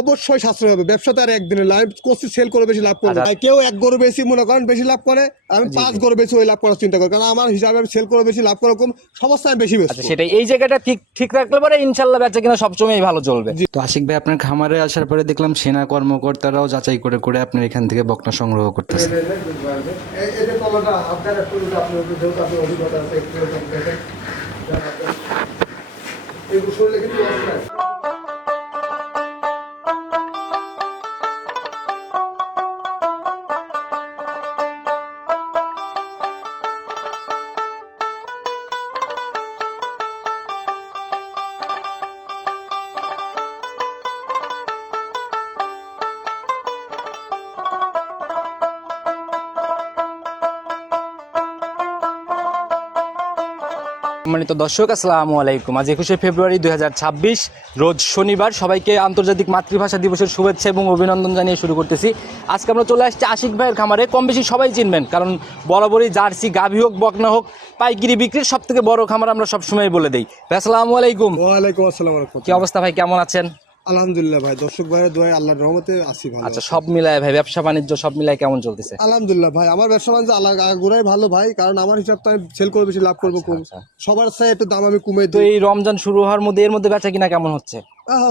অবশ্যই সাশ্রয় হবে। ব্যবসাতে আর একদিনের লাভ করছি, সেল করে বেশি লাভ করবে। কেউ এক গরু বেশি মনে করেন বেশি লাভ করে, আমি 5 গরু বেশি ওই লাভ করার চিন্তা করি, কারণ আমার হিসাবে আমি সেল করে বেশি লাভ করার কম সমস্যা আমি বেশি বেশি। সেটাই, এই জায়গাটা ঠিক রাখলে পরে ইনশাল্লাহ বেচা কিনা সবসময় ভালো চলবে। তো আশিক ভাই, আপনার খামারে আসার পরে দেখলাম সেনা কর্মকর্তারাও যাচাই করে করে আপনার এখান থেকে বকনা সংগ্রহ করতেছে। সম্মানিত দর্শক, আসসালামু আলাইকুম। আজ 21শে ফেব্রুয়ারি 2026 রোজ শনিবার। সবাইকে আন্তর্জাতিক মাতৃভাষা দিবসের শুভেচ্ছা এবং অভিনন্দন জানিয়ে শুরু করতেছি। আজকে আমরা চলে আসছি আশিক ভাইয়ের খামারে। কম বেশি সবাই চিনবেন, কারণ বরাবরই জার্সি, গাভী হোক, বকনা হোক, পাইকারি বিক্রির সব থেকে বড় খামার আমরা সবসময় বলে দিই। ভাই আসসালামু আলাইকুম। ওয়ালাইকুম আসসালাম। কি অবস্থা ভাই, কেমন আছেন? আলহামদুলিল্লাহ ভাই, দর্শক ভাইয়ের দোয়ায় আল্লাহর রহমতে আছি ভালো। আচ্ছা, সব মিলায় ভাই ব্যবসা বাণিজ্য সব মিলায় কেমন চলতেছে? আলহামদুলিল্লাহ ভাই, আমার ব্যবসা বাণিজ্য আগুরাই ভালো ভাই, কারণ আমার হিসাব তো আমি সেল করে বেশি লাভ করবো। সবার সাথে একটু দাম আমি কমে তো দিই। এই রমজান শুরু হওয়ার মধ্যে এর মধ্যে বেচা কিনা কেমন হচ্ছে?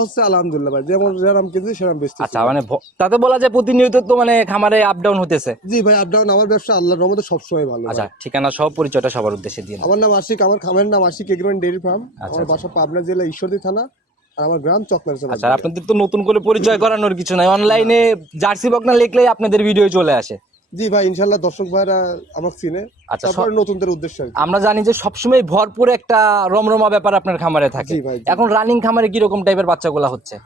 হচ্ছে আলহামদুলিল্লাহ ভাই, যেমন যেরকম কিনছি সেরকম বেশি। আচ্ছা, মানে তাতে বলা যায় প্রতিনিয়ত তো মানে খামারে আপ ডাউন হতেছে। জি ভাই, আপ ডাউন। আমার ব্যবসা আল্লাহর রহমতে সবসময় ভালো। আচ্ছা, ঠিকানা সহ পরিচয়টা সবার উদ্দেশ্যে দিয়ে। আমার নাম আশিক, আমার খামারের নাম আশিক এগ্রো ডেইরি ফার্ম। আমার বাসা পাবনা জেলা ঈশ্বরদী থানা, আর আমার গ্রাম চকনারচর। আচ্ছা, আপনাদের তো নতুন করে পরিচয় করানোর কিছু নাই, অনলাইনে জার্সি বকনা লিখলেই আপনাদের ভিডিও চলে আসে। জি ভাই, ইনশাআল্লাহ দর্শক ভাইরা আমাকে চিনে। আচ্ছা, তারপর নতুনদের উদ্দেশ্যে আমরা জানি যে সবসময় ভরপুর একটা রমরমা ব্যাপার আপনার খামারে থাকে। এখন রানিং খামারে কি রকম টাইপের বাচ্চাগুলা হচ্ছে?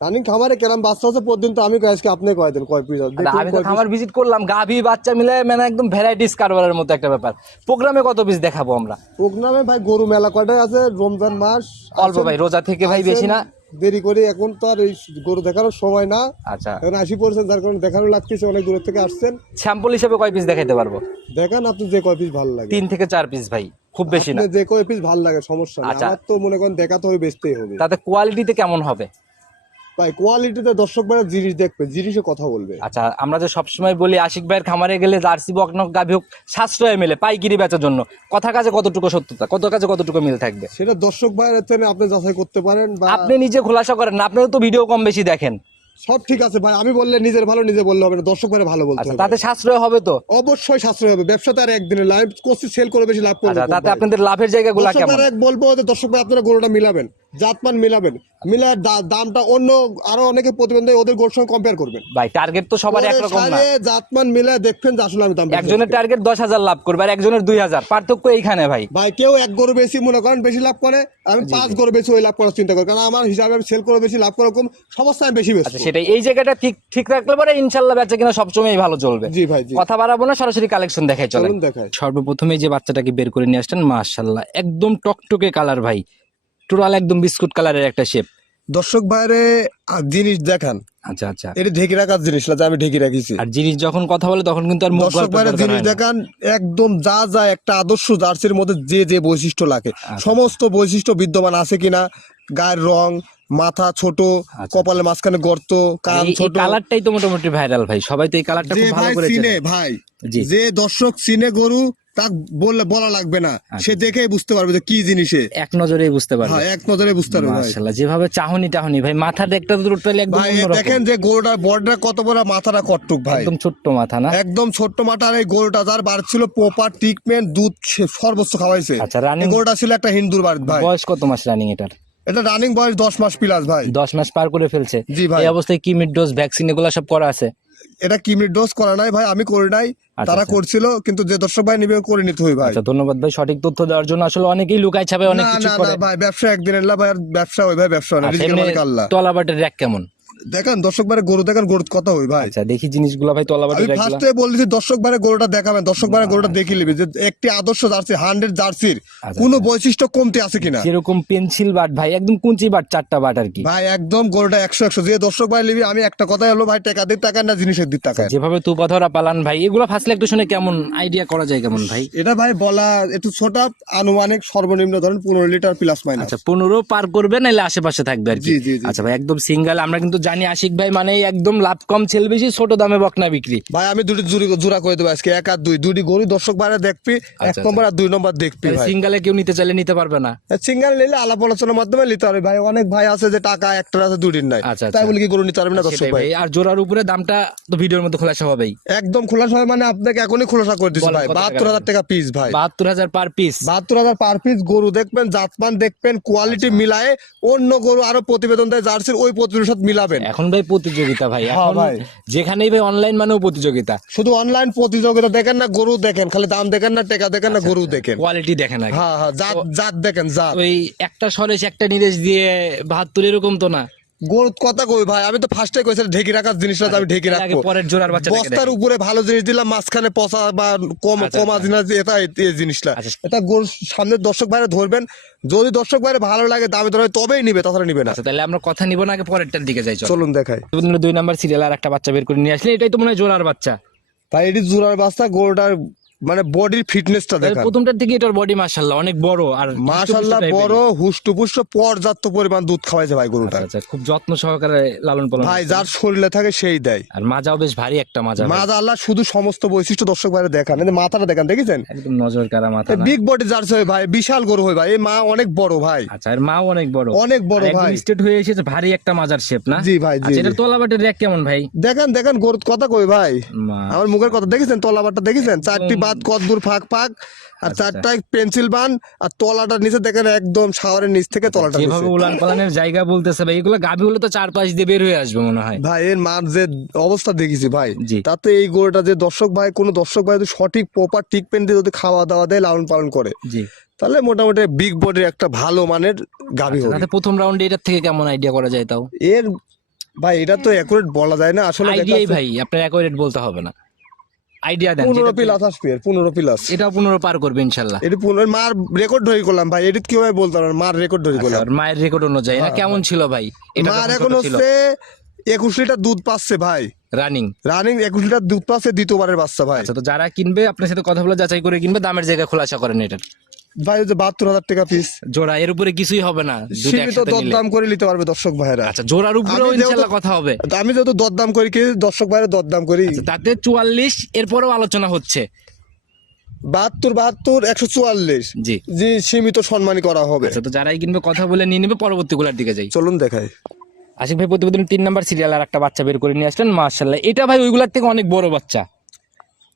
রানিং খামারে কেরাম বাচ্চা হচ্ছে পর্যন্ত আমি আজকে আপনি কয় দেন কয় পিস। আমি তো খামার ভিজিট করলাম, গাভী বাচ্চা মিলে মানে একদম ভ্যারাইটিস কারবারের মতো একটা ব্যাপার। প্রোগ্রামে কত পিস দেখাবো আমরা? প্রোগ্রামে ভাই গরু মেলা কয়টাই আছে, রমজান মাস অল্প ভাই, রোজা থেকে ভাই বেশি না, দেরি করে এখন তো আর এই গরু দেখানোর সময় না। আচ্ছা, এখন 80%, যার কারণে দেখানো লাগতেছে, অনেক দূর থেকে আসছেন। স্যাম্পল হিসেবে কয় পিস দেখাইতে পারবো? দেখান আপনি যে কয় পিস ভালো লাগে। 3 থেকে 4 পিস ভাই, খুব বেশি না। যে কয় পিস ভালো লাগে সমস্যা নেই, আমার তো মনে করেন দেখাতে হবে, বেচতেই হবে। তাতে কোয়ালিটিতে কেমন হবে ভাই? কোয়ালিটিতে দর্শক ভাইরা জিনিস দেখবে, জিনিসে কথা বলবে। আচ্ছা, আমরা যে সবসময় বলি আশিক ভাইয়ের খামারে গেলে জার্সি বকনা গাভী হোক সাশ্রয় মেলে পাইকারি বেচার জন্য, কথা কাজে কতটুকু সত্যতা, কত কাজে কতটুকু মিল থাকবে সেটা দর্শক ভাইয়ের থেকে আপনি যাচাই করতে পারেন, বা আপনি নিজে খোলাসা করেন না, আপনারা তো ভিডিও কম বেশি দেখেন। সব ঠিক আছে ভাই, আমি বললে নিজের ভালো নিজে বললে হবে না, দর্শক ভাইরা ভালো বলতে হবে। তাতে সাশ্রয় হবে তো? অবশ্যই সাশ্রয় হবে। ব্যবসাতে আর একদিনের লাভ করছি, সেল করে বেশি লাভ করবে। তাতে আপনাদের লাভের জায়গাগুলো কেমন? বলবো যে দর্শক ভাই আপনারা গরুটা মিলাবেন, জাতমান মিলাবেন, মিলার দামটা অন্য আরো অনেকে প্রতিবন্ধী ওদের গরুর সঙ্গে কম্পেয়ার করবেন ভাই। টার্গেট তো সবার একরকম না, জাতমান মিলা দেখবেন যে আসলে আমি দাম। একজনের টার্গেট 10,000 লাভ করবে আর একজনের 2,000, পার্থক্য এইখানে ভাই। ভাই কেউ এক গরু বেশি মনে করেন বেশি লাভ করে, আমি 5 গরু বেশি ওই লাভ করার চিন্তা করি, কারণ আমার হিসাবে আমি সেল করে বেশি লাভ করার কম সমস্যা আমি বেশি বেশি। সেটাই, এই জায়গাটা ঠিক রাখলে পরে ইনশাল্লাহ বেচা কিনা সবসময় ভালো চলবে। জি ভাই, কথা বাড়াবো না, সরাসরি কালেকশন দেখাই চলেন। দেখাই। সর্বপ্রথমে যে বাচ্চাটাকে বের করে নিয়ে আসছেন, মাশাআল্লাহ একদম টকটকে কালার ভাই, টোটাল একদম বিস্কুট কালারের একটা শেপ। দর্শক ভাইরে জিনিস দেখান। আচ্ছা আচ্ছা, এটা ঢেকে রাখার জিনিস না যে আমি ঢেকে রাখিছি। আর জিনিস যখন কথা বলে তখন কিন্তু আর মুখ দর্শক ভাইরা জিনিস দেখান, একদম যা যা একটা আদর্শ জার্সির মধ্যে যে যে বৈশিষ্ট্য লাগে সমস্ত বৈশিষ্ট্য বিদ্যমান আছে কিনা। গায়ের রং, মাথা ছোট, কপালের মাঝখানে গর্ত, কান ছোট। কালারটাই তো মোটামুটি ভাইরাল ভাই, সবাই তো এই কালারটা খুব ভালো করে চিনে ভাই। যে দর্শক চিনে গরু তা বলা লাগবে না, সে দেখেই বুঝতে পারবে যে কি জিনিসে, এক নজরেই বুঝতে পারবে। হ্যাঁ, এক নজরে বুঝতে পারবে ভাই। মাশাআল্লাহ, যেভাবে চাহনি ভাই, মাথার একটা টোটালি একদম অন্যরকম। দেখেন যে গরুটার বর্ডার কত বড়, মাথাটা কটটুক ভাই, একদম ছোট্ট মাথা না, একদম ছোট্ট মাথার এই গরুটা যার বার ছিল প্রপার ট্রিটমেন্ট, দুধ সর্বোচ্চ খাওয়াইছে। আচ্ছা, রানিং গরুটা ছিল একটা হিন্দুর বাড়ি ভাই। বয়স কত মাস রানিং এটার? এটা রানিং বয়স 10 মাস প্লাস ভাই। 10 মাস পার করে ফেলছে। জি ভাই। এই অবস্থায় কি মিড ডোজ ভ্যাকসিন এগুলো সব করা আছে? এটা কিমির ডোজ করা নাই ভাই, আমি করি নাই, তারা করছিল, কিন্তু যে দর্শক ভাই নিবে করে নিতে হয় ভাই। আচ্ছা, ধন্যবাদ ভাই সঠিক তথ্য দেওয়ার জন্য। আসলে অনেকেই লুকায় ছাপে অনেক কিছু করে ভাই, ব্যবসা একদিনের লাভ ভাই, আর ব্যবসা ওই ভাই ব্যবসা না, রিজিকের মালিক আল্লাহ। তলাবাটের র্যাক কেমন দেখেন দর্শক ভাই গরু দেখেন, গরু কত হই ভাই। আচ্ছা, দেখি জিনিসগুলো ভাই, তলাবাটের র্যাক। ফার্স্টে বলেছি দর্শক ভাই গরুটা দেখাবেন, দর্শক ভাই গরুটা দেখে নিবে যে একটি আদর্শ জার্সি 100 জার্সির কোনো বৈশিষ্ট্য কমতি আছে কিনা। যেরকম পেন্সিল বাট ভাই, একদম কুঞ্চি বাট, 4টা বাট আর কি ভাই, একদম গরুটা 100 যে দর্শক ভাই নিবি, আমি একটা কথাই হলো ভাই, টাকা দিতে টাকা না, জিনিসের দিতে টাকা। যেভাবে তুপা ধরা পালান ভাই, এগুলো ফার্স্ট একটু শুনে কেমন আইডিয়া করা যায় কেমন ভাই? এটা ভাই বলা একটু ছোট, আনুমানিক সর্বনিম্ন ধরেন 15 লিটার প্লাস মাইনাস। আচ্ছা, 15 পার করবে নাইলে আশেপাশে থাকবে আর কি। জি। আচ্ছা ভাই, একদম সিঙ্গেল। আমরা কিন্তু জানি জানি আশিক ভাই মানে একদম লাভ কম ছেল বেশি, ছোট দামে বকনা বিক্রি। ভাই আমি দুটি জোড়া করে দেবো আজকে, এক আর দুই, দুটি গরু দর্শক ভাইরা দেখবি, এক নম্বর আর 2 নম্বর দেখবি ভাই। সিঙ্গেলে কেউ নিতে চাইলে নিতে পারবে না? সিঙ্গেল নিলে আলাপ আলোচনার মাধ্যমে নিতে পারবে ভাই। অনেক ভাই আছে যে টাকা একটার আছে দুটির নাই, আচ্ছা, তাই বলে কি গরু নিতে পারবে না দর্শক সেটাই ভাই? ভাই। আর জোড়ার উপরে দামটা তো ভিডিওর মধ্যে খোলাসা হবেই। একদম খোলাসা হয়, মানে আপনাকে এখনই খোলাসা করে দিচ্ছি বলেন ভাই। কত টাকা 72,000 টাকা পিস ভাই। 72,000 পার পিস। 72,000 per piece. গরু দেখবেন, জাতমান দেখবেন, কোয়ালিটি মিলায়ে অন্য গরু আরো প্রতিবেদন দেয় জার্সির, ওই প্রতিবেদনের সাথে মিলাবেন। এখন ভাই প্রতিযোগিতা ভাই, হ্যাঁ এখন ভাই। যেখানেই ভাই অনলাইন মানেও প্রতিযোগিতা। শুধু অনলাইন প্রতিযোগিতা দেখেন না, গরু দেখেন, খালি দাম দেখেন না, টাকা দেখেন না, গরু দেখেন। কোয়ালিটি দেখেন আগে। হ্যাঁ হ্যাঁ, জাত জাত দেখেন, জাত। ওই একটা সরেশ একটা নিরেশ দিয়ে 72 এরকম তো না। গরু কথা কই ভাই, আমি তো ফার্স্টে কইছিলাম ঢেকি রাখার জিনিসটা তো আমি ঢেকি এর আগে রাখবো। পরের জোড়ার বাচ্চা বস্তার উপরে ভালো জিনিস দিলাম, মাঝখানে পচা বা কমা জিনিস, এটা এই জিনিসটা। আচ্ছা। এটা গরু সামনের দর্শক ভাইরা ধরবেন, যদি দর্শক ভাইরা ভালো লাগে দামে ধরে তবেই নিবে, তাছাড়া নিবে না। আচ্ছা তাহলে আমরা কথা নিব না, আগে পরেরটার দিকে যাই। চল চলুন দেখাই 2 নাম্বার সিরিয়াল আর একটা বাচ্চা বের করে নিয়ে আসলে, এটাই তো মনে হয় জোড়ার বাচ্চা। ভাই। এটি জোড়ার বাচ্চা, গরুটার মানে বডির ফিটনেসটা দেখেন। প্রথমটার থেকে এটার বডি মাশাআল্লাহ অনেক বড়, আর মাশাআল্লাহ বড়, হুষ্টপুষ্ট, পর্যাপ্ত পরিমাণ দুধ খাওয়াইছে ভাই গরুটা। আচ্ছা, খুব যত্ন সহকারে লালন পালন ভাই যার শরীরে থাকে সেই দেয়। আর মাজাও বেশ ভারী একটা মাজা ভাই। মাজা আল্লাহ শুধু সমস্ত বৈশিষ্ট্য দর্শক ভাইরা দেখান। এই যে মাথাটা দেখেন, দেখেছেন একদম নজর কাড়া মাথা না? বিগ বডি জার্সি হয় ভাই, বিশাল গরু হয় ভাই। এই মা অনেক বড় ভাই। আচ্ছা, আর মাও অনেক বড়, অনেক বড় ভাই। স্টেট হয়ে এসেছে, ভারী একটা মাজার শেপ না? জি ভাই, জি, আচ্ছা, এটা জি। তোলাবাটের র্যাক কেমন ভাই? দেখেন দেখেন গরুর কথা কই ভাই, মা, আমার মুখের কথা দেখেছেন, তলাবারটা দেখেছেন, 4টি বাদ কতদূর ফাঁক ফাঁক, আর 4টায় পেন্সিল বান, আর তলাটার নিচে দেখেন একদম শাওয়ারের নিচ থেকে তলাটা নিচে। যেভাবে উলান পালানের জায়গা বলতেছে ভাই, এগুলো গাভী হলে তো 4-5 দিয়ে বের হয়ে আসবে মনে হয়। ভাই এর মার যে অবস্থা দেখেছি ভাই, জি। তাতে এই গরুটা যে দর্শক ভাই, কোন দর্শক ভাই যদি সঠিক প্রপার ট্রিটমেন্ট দিয়ে যদি খাওয়া দাওয়া দেয়, লালন পালন করে, জি। তাহলে মোটামুটি বিগ বডির একটা ভালো মানের গাভী হবে। তাতে প্রথম রাউন্ডে এটার থেকে কেমন আইডিয়া করা যায় তাও? এর ভাই এটা তো অ্যাকুরেট বলা যায় না আসলে। আইডিয়াই ভাই, আপনার অ্যাকুরেট বলতে হবে না, আইডিয়া দেন। 15 প্লাস আসবে, 15 প্লাস। এটা 15 পার করবে ইনশাআল্লাহ। এটি 15 মার রেকর্ড ধরে করলাম ভাই, এটি কিভাবে বলতাম না, মার রেকর্ড ধরে করলাম। আর মায়ের রেকর্ড অনুযায়ী না কেমন ছিল ভাই? এটা মার তখন এখন কত ছিল? হচ্ছে 21 লিটার দুধ পাচ্ছে ভাই, রানিং। 21 লিটার দুধ পাচ্ছে, দ্বিতীয়বারের বাচ্চা ভাই। আচ্ছা, তো যারা কিনবে আপনার সাথে কথা বলে যাচাই করে কিনবে, দামের জায়গা খোলাসা করেন এটার। ভাই ওই যে 72,000 টাকা পিস, জোড়া, এর উপরে কিছুই হবে না, দুটো সীমিত একসাথে নিলে। দরদাম করে নিতে পারবে দর্শক ভাইরা। আচ্ছা, জোড়ার উপরেও আমি যেহেতু- ইনশাআল্লাহ কথা হবে। আমি যেহেতু দরদাম করি, কি দর্শক ভাইরা দরদাম করি। তাতে 44, এরপরেও আলোচনা হচ্ছে। 72, 144, জি। জি, সীমিত সম্মানী করা হবে। আচ্ছা, তো যারাই কিনবে কথা বলে নিয়ে নেবে, পরবর্তী গুলার দিকে যাই। চলুন দেখাই। আশিক ভাই প্রতিবেদন 3 নাম্বার সিরিয়াল আর একটা বাচ্চা বের করে নিয়ে আসলেন, মাশাআল্লাহ। এটা ভাই ওইগুলার থেকে অনেক বড় বাচ্চা।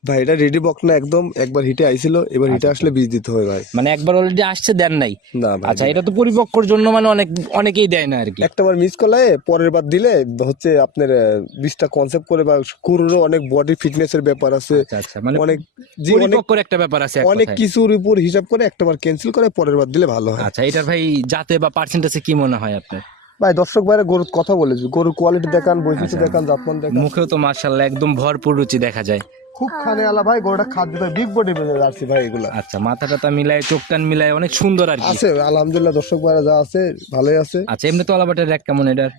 ভাই এটা রেডি বক না, একদম একবার হিটে আইছিল, এবার হিটে আসলে বীজ দিতে হবে ভাই। মানে একবার অলরেডি আসছে, দেন নাই? না ভাই, আচ্ছা, এটা তো পরিপক্কর জন্য মানে অনেকেই দেয় না আর কি। একটাবার মিস করলে পরের বার দিলে হচ্ছে আপনার বীজটা কনসেপ্ট করে, বা গরুরও অনেক বডি ফিটনেস এর ব্যাপার আছে, আচ্ছা, আচ্ছা, মানে অনেক জি অনেক পরিপক্কর একটা ব্যাপার আছে এক অনেক কথায়। কিছুর উপর হিসাব করে একটাবার ক্যান্সেল করে পরের বার দিলে ভালো হয়। আচ্ছা, এটার ভাই জাতে বা পার্সেন্টেজে কি মনে হয় আপনার? ভাই দর্শক ভাইরা গরুর কথা বলেছি, গরুর কোয়ালিটি দেখান, বৈশিষ্ট্য দেখান, জাতমান দেখান। মুখেও তো মাশাআল্লাহ একদম ভরপুর রুচি দেখা যায়। খুব খানে আলা ভাই, গরুটা খাদ্য ভাই, বিগ বডি বেজে আসছে ভাই এগুলা। আচ্ছা, মাথা টাথা মিলায়, চোখ কান মিলায় অনেক সুন্দর আর কি। আছে আলহামদুলিল্লাহ, দর্শক ভাইরা যা আছে ভালোই আছে। আচ্ছা, এমনি তো আলাবাটের র্যাক কেমন এটার?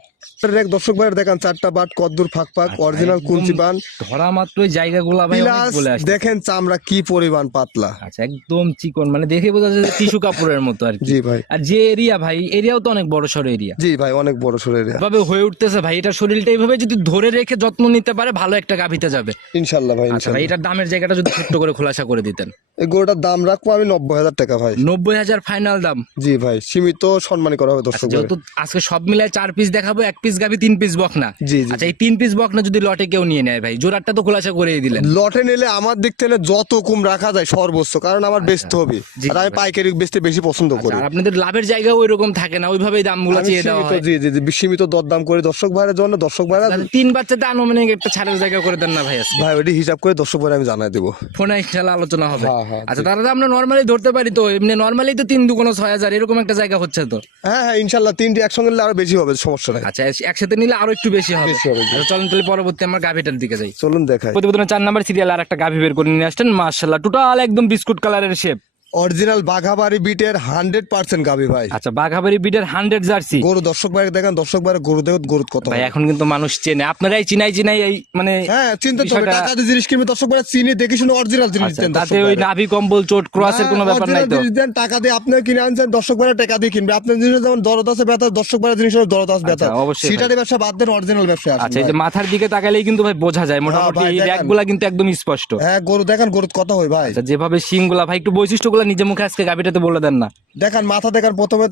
এক দর্শক ভাইরা দেখান, 4টা বাট কদ্দুর ফাঁক ফাঁক, অরিজিনাল একদম কুঞ্চি বান, ধরা মাত্রই জায়গাগুলা ভাই অনেক প্লাস বলে আসছে। দেখেন চামড়া কি পরিমাণ পাতলা। আচ্ছা, একদম চিকন, মানে দেখে বোঝা যায় টিস্যু কাপড়ের মতো আর কি। জি ভাই, আর যে এরিয়া ভাই, এরিয়াও তো অনেক বড় সড় এরিয়া। জি ভাই, অনেক বড় সরের এভাবে হয়ে উঠতেছে ভাই, এটা শরীরটা এইভাবে যদি ধরে রেখে যত্ন নিতে পারে, ভালো একটা গাভীতে যাবে। ইনশাল্লাহ ভাই, আচ্ছা ভাই, ইনশাল্লাহ। এটার দামের জায়গাটা যদি ছোট্ট করে খোলাসা করে দিতেন। এই গরুটার দাম রাখবো আমি 90,000 টাকা ভাই। 90,000 ফাইনাল দাম? জি ভাই, সীমিত সম্মানী করা হবে দর্শক ভাই। যেহেতু আজকে সব মিলায় 4 পিস দেখাবো, 1 পিস গাভী, 3 পিস বকনা। জি, জি। আচ্ছা, এই 3 পিস বকনা যদি লটে কেউ নিয়ে নেয় ভাই, জোড়াটা তো খোলাসা করেই দিলেন। লটে নিলে আমার দিক থেকে যত কম রাখা যায় সর্বোচ্চ, কারণ আমার বেচতে হবে, জি, আর আমি ভাই। পাইকারি বেচতে বেশি পছন্দ করি। আর আপনাদের লাভের জায়গাও ওইরকম থাকে না, ওইভাবেই দামগুলো আমি চেয়ে দেওয়া সীমিত, হয়। জি জি জি, সীমিত দরদাম করি দর্শক ভাইয়ের জন্য। দর্শক ভাইরা তাহলে 3 বাচ্চাতে আনুমানিক একটা ছাড়ের জায়গা করে দেন না ভাই আজকে? ভাই ওইটি হিসাব করে দর্শক ভাইরা আমি জানাই দেবো। ফোনে ইনশাআল্লাহ আলোচনা হবে। হ্যাঁ, হ্যাঁ, আচ্ছা, তাহলে আমরা নরমালি ধরতে পারি তো, এমনি নরমালি তো 3 দুগুণ 6,000 এরকম একটা জায়গা হচ্ছে তো? হ্যাঁ হ্যাঁ, ইনশাল্লাহ 3টি একসঙ্গে নিলে আরো বেশি হবে, সমস্যা নাই। আচ্ছা, একসাথে নিলে আরো একটু বেশি হবে। বেশি হবে, জি। আচ্ছা, চলেন তাহলে পরবর্তী আমার গাভীটার দিকে যাই। চলুন দেখাই। প্রতিবেদনের 4 নাম্বার সিরিয়াল আর একটা গাভী বের করে নিয়ে আসছেন, মাশাআল্লাহ টোটাল একদম বিস্কুট কালারের শেপ। অরিজিনাল বাঘাবাড়ি বিটের 100% গাবি ভাই। আচ্ছা, বাঘাবাড়ি বিডের 100 জার্সি। গরু দর্শক ভাই দেখেন, দর্শক ভাই গরু দেখুন, গরু কত ভাই হয়। এখন কিন্তু মানুষ চেনে, আপনারাই চিনাই এই মানে হ্যাঁ চিনতে তো হবে, বিষয়টা- টাকা দিয়ে জিনিস কিনবে দর্শক ভাই, চিনি দেখে শুনে অরিজিনাল জিনিস আচ্ছা, দেন তাতে দর্শক ওই ভাইরা। নাভি কম্বল চোট ক্রসের কোনো ব্যাপার নাই তো? original জিনিস দেন, টাকা দিয়ে আপনি কিনে আনছেন, দর্শক ভাইরা টাকা দিয়ে কিনবে। আপনার জিনিস যেমন দরদ আছে বেতার, দর্শক ভাইরা জিনিসের দরদ আছে বেতার। আচ্ছা, অবশ্যই ভাই। সিটারি ব্যবসা বাদ দেন, অরিজিনাল ব্যবসা আসেন আচ্ছা, এই ভাই। যে মাথার দিকে তাকালেই কিন্তু ভাই বোঝা যায় মোটামুটি ভাই, দেখেন। র্যাকগুলা কিন্তু একদম স্পষ্ট। হ্যাঁ গরু দেখেন, গরু কত হয় ভাই। আচ্ছা, যেভাবে শিংগুলা ভাই, একটু বৈশিষ্ট্যগুলা নিজে মুখে আজকে গাবিটাতে বলে দেন না। দেখেন মাথা, দেখেন প্রথমে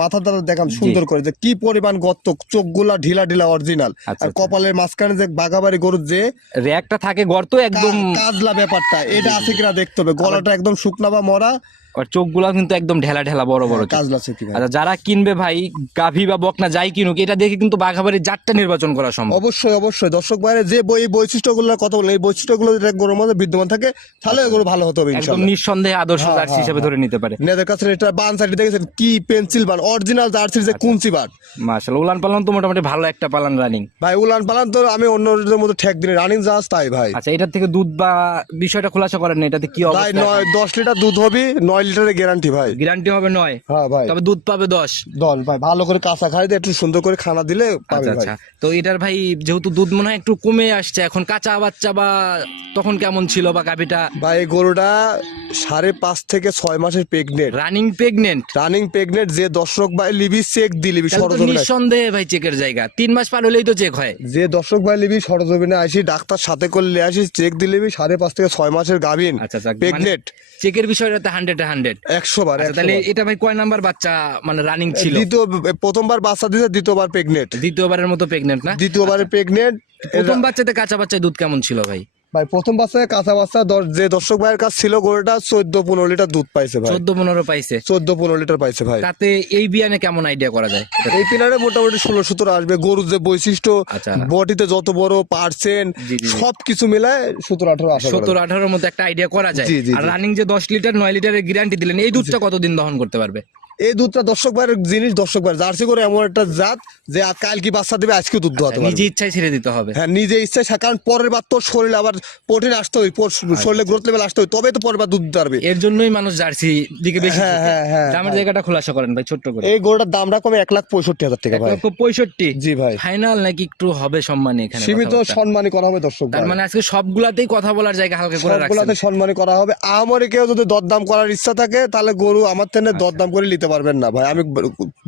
মাথা দ্বারা দেখেন সুন্দর করে যে কি পরিমাণ গর্ত, চোখগুলা ঢিলা ঢিলা অরিজিনাল। আচ্ছা, আর আচ্ছা। কপালের মাঝখানে যে বাঘাবাড়ি গরুর যে র্যাকটা থাকে গর্ত একদম, কাজলা ব্যাপারটা, এটা আছে কিনা দেখতে হবে। গলাটা একদম শুকনা বা মরা, আর চোখগুলা কিন্তু একদম ঢেলা ঢেলা বড় বড় চোখ। কাজলা আছে কি ভাই। আচ্ছা, যারা কিনবে ভাই গাভী বা বকনা যাই কিনুক, এটা দেখে কিন্তু বাঘাবাড়ির জাতটা নির্বাচন করা সম্ভব। অবশ্যই অবশ্যই দর্শক ভাইরা যে এই বৈশিষ্ট্যগুলোর কথা বলেন, এই বৈশিষ্ট্যগুলো যদি এক গরুর মধ্যে বিদ্যমান থাকে তাহলে গরু ভালো হতে হবে একদম ইনশাআল্লাহ। নিঃসন্দেহে আদর্শ হ্যাঁ, জার্সি হ্যাঁ, হিসেবে ধরে নিতে পারে। নেদের কাছে এটা বান সাইডে দেখেছেন কি পেন্সিল বান, অরিজিনাল জার্সির যে কুঞ্চি বান মাশাআল্লাহ, উলান পালান তো মোটামুটি ভালো একটা পালান রানিং। ভাই। উলান পালান তো আমি অন্যদের মধ্যে ঠেক দিন, রানিং জাহাজ তাই ভাই। আচ্ছা, এটার থেকে দুধ বা বিষয়টা খোলাসা করেন না, এটাতে কি ভাই অবস্থা? 10 লিটার দুধ হবে, 9 লিটারের গ্যারান্টি ভাই। গ্যারান্টি হবে 9, হ্যাঁ ভাই, তবে দুধ পাবে 10। দন ভাই ভালো করে কাঁচা খাই দিয়ে একটু সুন্দর করে খানা দিলে পাবে আচ্ছা ভাই। আচ্ছা, তো এটার ভাই যেহেতু দুধ মনে হয় একটু কমে আসছে এখন, কাঁচা বাচ্চা বা তখন কেমন ছিল বা গাভিটা? ভাই এই গরুটা 5.5 থেকে 6 মাসের pregnant, running pregnant? Running pregnant. যে দর্শক ভাই লিবি চেক দিলিবি সরজমিনে, নিঃসন্দেহে ভাই চেকের জায়গা, 3 মাস পার হলেই তো চেক হয়। যে দর্শক ভাই লিবি সরজমিনে আসি, ডাক্তার সাথে করলে আসি, চেক দিলিবি 5.5 থেকে 6 মাসের গাভিন আচ্ছা আচ্ছা, প্রেগনেন্ট চেকের বিষয়টাতে 100 100 বার। আচ্ছা, তাহলে এটা ভাই কয় নাম্বার বাচ্চা মানে রানিং ছিল? প্রথমবার বাচ্চা দিতে, দ্বিতীয়বার প্রেগনেন্ট, দ্বিতীয়বারের মতো প্রেগনেন্ট না? দ্বিতীয়বারে প্রেগনেন্ট। প্রথম বাচ্চাতে কাঁচা বাচ্চায় দুধ কেমন ছিল ভাই? ভাই প্রথম বাচ্চায় কাঁচা বাচ্চা যে দর্শক ভাইয়ের কাছে ছিল গরুটা 14-15 লিটার দুধ পাইছে ভাই। 14-15 পাইছে? 14-15 লিটার পাইছে ভাই। তাতে এই বিয়ানে কেমন আইডিয়া করা যায়? এই পিলারে মোটামুটি 16-17 আসবে। গরুর যে বৈশিষ্ট্য, আচ্ছা। বডিতে যত বড় পার্সেন্ট, জি, জি, জি। সবকিছু মিলায় 17-18 আশা করা যায়। 17-18 মতো একটা আইডিয়া করা যায়। জি, জি, আর জি। রানিং যে 10 লিটার 9 লিটারের গ্যারান্টি দিলেন, এই দুধটা কতদিন দহন করতে পারবে? এই দুধটা দর্শক ভাইয়ের জিনিস, দর্শক ভাই জার্সি করে এমন একটা জাত যে কাল কি বাচ্চা দেবে, আজকে দুধ দোয়াতে নিজে পারবে। ইচ্ছায় ছেড়ে দিতে হবে। হ্যাঁ নিজে ইচ্ছে, কারণ পরের বার তোর শরীরে আবার প্রোটিন আসতে হবে, শরীরে গ্রোথ লেভেল আসতে হবে, তবে তো পরের বার দুধ দিতে পারবে। এর জন্যই মানুষ জার্সি দিকে বেশি হ্যাঁ, ঝোঁকে। হ্যাঁ, হ্যাঁ, দামের হ্যাঁ। জায়গাটা খোলাসা করেন ভাই ছোট্ট করে। এই গরুটার দামটা কমে 1,65,000 টাকা ভাই। 1,65,000? জি ভাই, ফাইনাল নাকি একটু হবে সম্মানী এখানে? সীমিত কথাবার্তা? সম্মানী করা হবে দর্শক তার ভাই। মানে আজকে সবগুলাতেই কথা বলার জায়গা হালকা করে রাখছেন। সবগুলাতে সম্মানী করা হবে। আমারই কেউ যদি দরদাম করার ইচ্ছা থাকে তাহলে গরু আমার থেকে আচ্ছা। দরদাম করে নিতে পারবেন না ভাই, আমি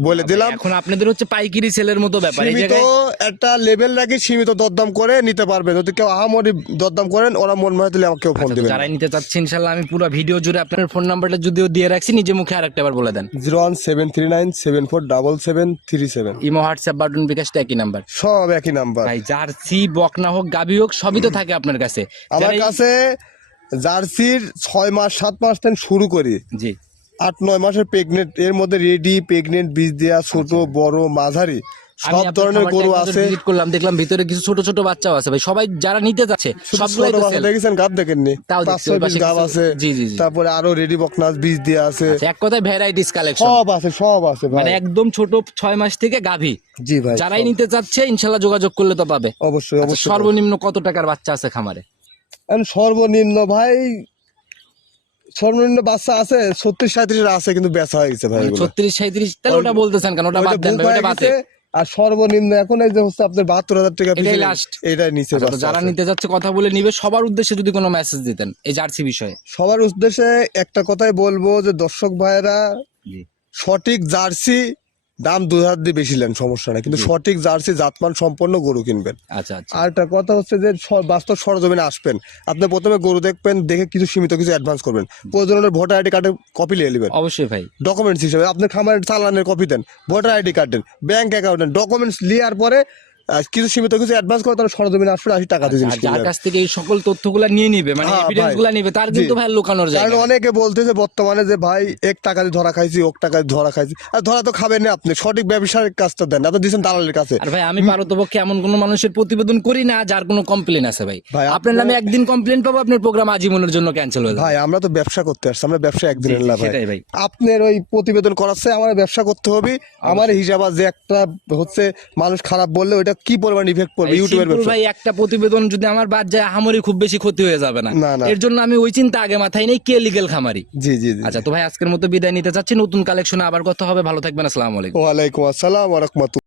বলে দিলাম। এখন আপনাদের হচ্ছে পাইকারি সেলের মতো ব্যাপার এই সীমিত জায়গায়। একটা লেভেল রাখি, সীমিত দরদাম করে নিতে পারবে। যদি কেউ আমারই দরদাম করেন, ওরা মন মনে দিলে আমাকে কেউ ফোন আচ্ছা, তো দিবেন। যারাই নিতে চাচ্ছে ইনশাল্লাহ আমি পুরো ভিডিও জুড়ে আপনার ফোন নাম্বারটা যদিও দিয়ে রাখছি, নিজে মুখে আরেকটা বার বলে দেন। 01739747737। ইমো হোয়াটসঅ্যাপ বাটন বিকাশ তো একই নাম্বার। সব একই নাম্বার। ভাই জার্সি বকনা হোক গাবি হোক সবই তো থাকে আপনার কাছে। আমার যারা এই- কাছে জার্সির 6 মাস 7 মাস থেকে শুরু করি, জি 8-9 মাসের প্রেগনেন্ট, এর মধ্যে রেডি প্রেগনেন্ট, বীজ দেয়া, ছোট বড় মাঝারি সব ধরনের গরু আছে। ভিজিট করলাম, দেখলাম ভিতরে কিছু ছোট ছোট বাচ্চাও আছে ভাই। সবাই যারা নিতে যাচ্ছে শুধু সবগুলাই ছোট তো বাচ্চা sell। দেখেছেন, গাব দেখেননি? তাও দেখছি, 5-6 ওই পিস পাশে গাব কিছু- আছে। জি, জি, জি। তারপরে আরো রেডি বকনাস বীজ দেয়া আছে। আচ্ছা, এক কথায় ভ্যারাইটিস কালেকশন। সব আছে, সব আছে ভাই। মানে একদম ছোট 6 মাস থেকে গাভী জি ভাই, যারাই সব। নিতে চাচ্ছে ইনশাল্লাহ যোগাযোগ করলে তো পাবে। অবশ্যই আচ্ছা, অবশ্যই। সর্বনিম্ন কত টাকার বাচ্চা আছে খামারে? এখন সর্বনিম্ন ভাই, সর্বনিম্ন বাচ্চা আছে 36-37 আছে, কিন্তু বেচা হয়ে গেছে ভাই এগুলো। 36-37? তাহলে ওটা বলতেছেন কেন? ওটা ওইটা বাদ দেন বুক ভাই, হয়ে ওটা বাদে। গেছে। আর সর্বনিম্ন এখন এই যে হচ্ছে আপনার 72,000 টাকা এটাই পিছনে, last? এটাই নিচে আচ্ছা, তো বাচ্চা যারা আছে। নিতে যাচ্ছে কথা বলে নিবে, সবার উদ্দেশ্যে যদি কোনো মেসেজ দিতেন এই জার্সি বিষয়ে। সবার উদ্দেশ্যে একটা কথাই বলবো যে দর্শক ভাইরা জি। সঠিক জার্সি, দাম 2,000 দিয়ে বেশি নেন সমস্যা নাই, কিন্তু সঠিক জার্সি জাতমান সম্পন্ন গরু কিনবেন। আচ্ছা আচ্ছা, আর একটা কথা হচ্ছে যে বাস্তব সরজমিনে আসবেন, আপনি প্রথমে গরু দেখবেন, দেখে কিছু সীমিত কিছু অ্যাডভান্স করবেন। প্রয়োজনে ভোটার আইডি কার্ডের কপি নিয়ে নেবেন অবশ্যই ভাই। ডকুমেন্টস হিসেবে। আপনার খামারের চালানের কপি দেন, ভোটার আইডি কার্ড দেন, ব্যাংক অ্যাকাউন্ট দেন, ডকুমেন্টস নেওয়ার পরে কিছু সীমিত কিছু অ্যাডভান্স করে তারা সরজমিনে আসলে 80 টাকা দিয়ে জিনিস আর যার কিনবেন। কাছ থেকে এই সকল তথ্যগুলা নিয়ে নিবে, মানে হ্যাঁ, এভিডেন্স ভাই। গুলা নিবে, তার কিন্তু জি। ভাই লুকানোর কারণ জায়গা নেই। অনেকে বলতেছে বর্তমানে যে ভাই 1 টাকা দিয়ে ধরা খাইছি, 1 টাকা দিয়ে ধরা খাইছি। আর ধরা তো খাবেন না আপনি, সঠিক ব্যবসার কাজটা দেন, এত দিচ্ছেন দালালের কাছে। আর ভাই আমি পারতপক্ষে এমন কোনো মানুষের প্রতিবেদন করি না যার কোনো কমপ্লেন আছে ভাই। ভাই, আপনার নামে একদিন কমপ্লেন পাবো, আপনার প্রোগ্রাম আজীবনের জন্য ক্যান্সেল হয়ে যাবে। ভাই আমরা তো ব্যবসা করতে আসছি, আমরা ব্যবসা একদিনের জি, জি, না ভাই। সেটাই ভাই। আপনার ওই প্রতিবেদন করাচ্ছে, আমার ব্যবসা করতে হবে। আমার হিসাব আছে যে একটা হচ্ছে মানুষ খারাপ বললে ওইটা কি পরিমাণ ইফেক্ট পড়বে এই ইউটিউবের simple ব্যবসা? ভাই একটা প্রতিবেদন যদি আমার বাদ যায় আহামরি খুব বেশি ক্ষতি হয়ে যাবে না। না, না। এর জন্য আমি ওই চিন্তা আগে মাথায় নেই, কে লিগেল খামারি। জি জি জি। আচ্ছা তো ভাই আজকের মতো বিদায় নিতে চাচ্ছি, নতুন কালেকশনে আবার কথা হবে, ভালো থাকবেন, আসসালামু আলাইকুম। ওয়ালাইকুম আসসালাম ওয়া রাহমাতুল্লাহ।